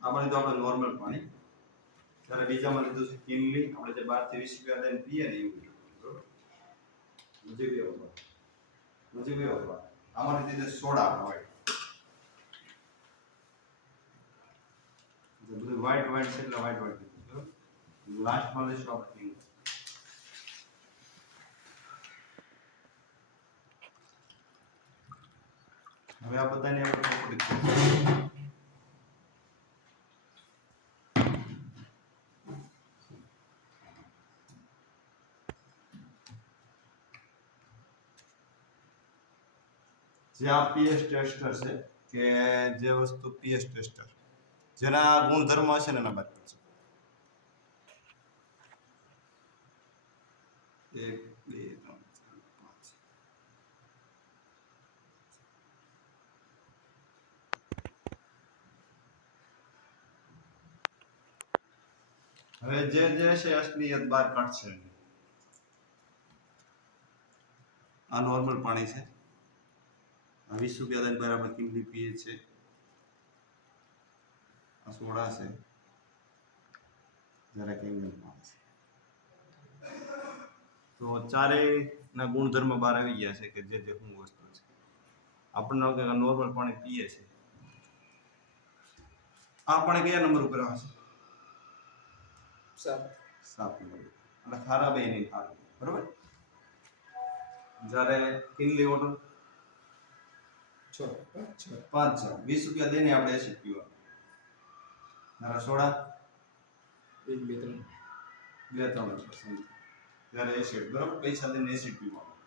આમાં તો આપણે નોર્મલ પાણી, ત્યારે બીજામાં લીધું છે કિનલી, આપણે જે 12 થી 20 રૂપિયા દઈને પીએ ને એવું, બરોબર. મુજબ આમાં લીધું સોડા હોય, બધું વ્હાઈટ છે એટલે વ્હાઈટ લીધું, બરોબર. લાસ્ટમાં લઈશું આપણે કિંગ. હવે આ બધાને આપણે પકડી જે આ પીએચ ટેસ્ટર છે, કે જે વસ્તુ પીએચ ટેસ્ટર જેના ગુણધર્મ હશે ને એના બાદ કરશે. 1 2 3 4 5. હવે જે છે અસલિયત બહાર કાઢશે. આ નોર્મલ પાણી છે, 20 રૂપિયા દઈને બરાબર કિંમતી પીએ છે. આ સોડા છે, જરા કેમિકલ પાણી છે. તો ચારેયના ગુણધર્મ બહાર આવી ગયા છે કે જે શું વસ્તુ છે. આપણને કે નોર્મલ પાણી પીએ છે. આ પાણી કયા નંબર ઉપર આવે છે? 7 નંબર. એટલે ખારા બે નહીં ખારું, બરોબર. જ્યારે કિનલી વોટર 5 20 રૂપિયા દઈને આપણે એસિડ પીવાનું. જરા સોડા 2-3%. જ્યારે એસિડ, બરોબર, પૈસા દઈને એસિડ પીવાનું.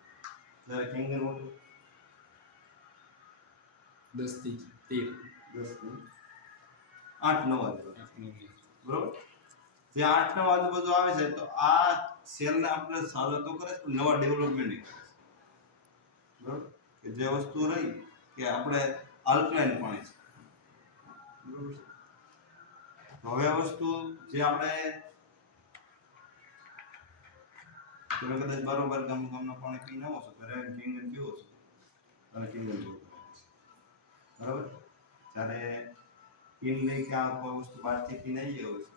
જ્યારે કિંગલ વોટર 10 થી 8-9, બરોબર. જે 8-9 આજુબાજુ આવે છે, તો આ સેલને આપણે સારો તો કરે પણ નવા ડેવલપમેન્ટ નહીં કરે, બરોબર. કે જે વસ્તુ રહી કે આપણે આલ્કલાઇન પાણી છે, બરોબર. હવે આ વસ્તુ જે આપણે તમે કદાચ બરોબર ગામના પાણી પી ન હશો, ત્યારે કિંગલ પીવો છો અને કિંગલ પીવો, બરોબર. જ્યારે કિનલી કે આ કોઈ વસ્તુ બહારથી પીને આવી હોય છે,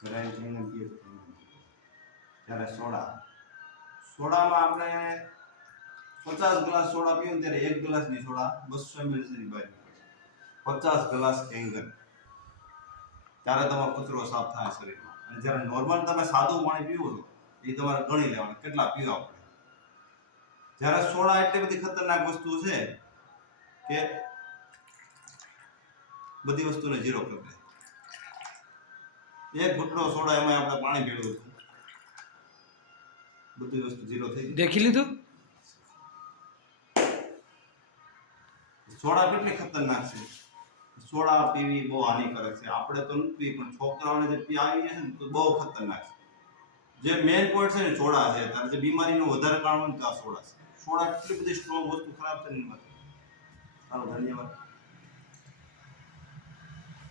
ત્યારે કિંગલ પીવો. ત્યારે સોડામાં આપણે 50 ગ્લાસ સોડા પીવું ત્યારે 1 ગ્લાસની સોડા 200 ml ની બહાર 50 ગ્લાસ કિંગલ, ત્યારે તમારો કચરો સાફ થાય શરીરમાં. અને જ્યારે નોર્મલ તમે સાદું પાણી પીવો છો એ તમારે ગણી લેવાનું કેટલા પીવા પડે. જ્યારે સોડા એટલી બધી ખતરનાક વસ્તુ છે કે બધી વસ્તુને ઝીરો કરી દે. એક ઘૂંટડો સોડા એમાં આપણે પાણી ભેળવું હતું, બધી વસ્તુ ઝીરો થઈ ગઈ. દેખી લીધું સોડા કેટલી ખતરનાક છે. સોડા પીવી બહુ હાનિકારક છે. આપણે તો નથી પણ છોકરાઓને જે પીવી છે ને તો બહુ ખતરનાક છે. જે મેઇન પોઈન્ટ છે ને સોડા છે. ત્યારે જે બીમારીનું વધારે કારણ હોય ને તો આ સોડા છે. સોડા એટલી બધી સ્ટ્રોંગ વસ્તુ ખરાબ છે ને. ચાલો, ધન્યવાદ.